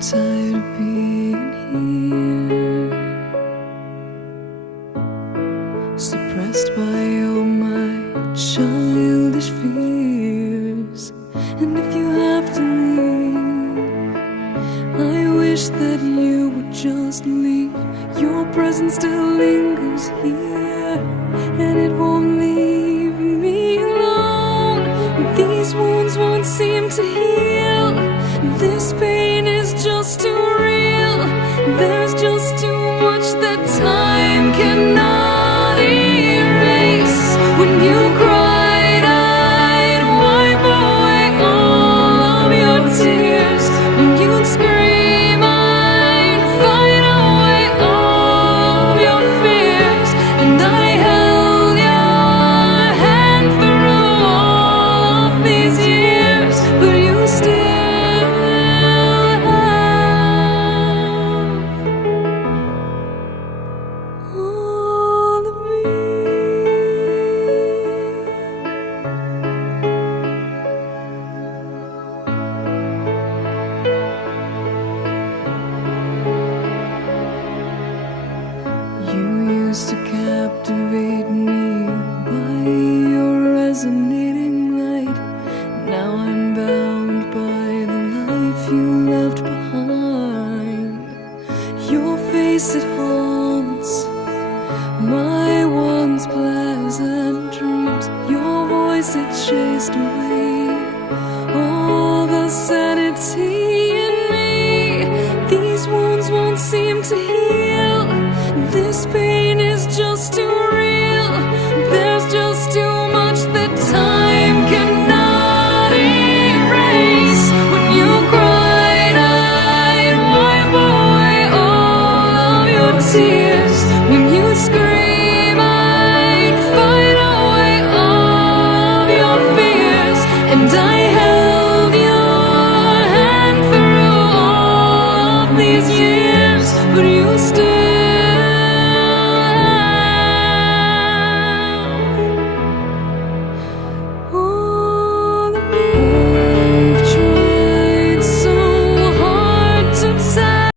tired of being here, suppressed by all my childish fears. And if you have to leave, I wish that you would just leave. Your presence still lingers here, and it won't leave me alone. These wounds won't seem to heal. This pain is just too real. There's just too much that time cannot erase. When you cried, I'd wipe away all of your tears. When you'd scream, I'd fight away all of your fears. And I held your hand through all of these years, but you still all of me. You used to captivate me by your resonating light. Now I'm bound by the life you left behind. Your face, it haunts my once pleasant dreams. Your voice, it chased away all the sanity in me. These wounds won't seem to heal. This pain is just too real. There's just too much that time cannot erase. When you cried, I'd wipe away all of your tears. When you scream, I'd fight away all of your fears. And I held your hand through all of these years, but you still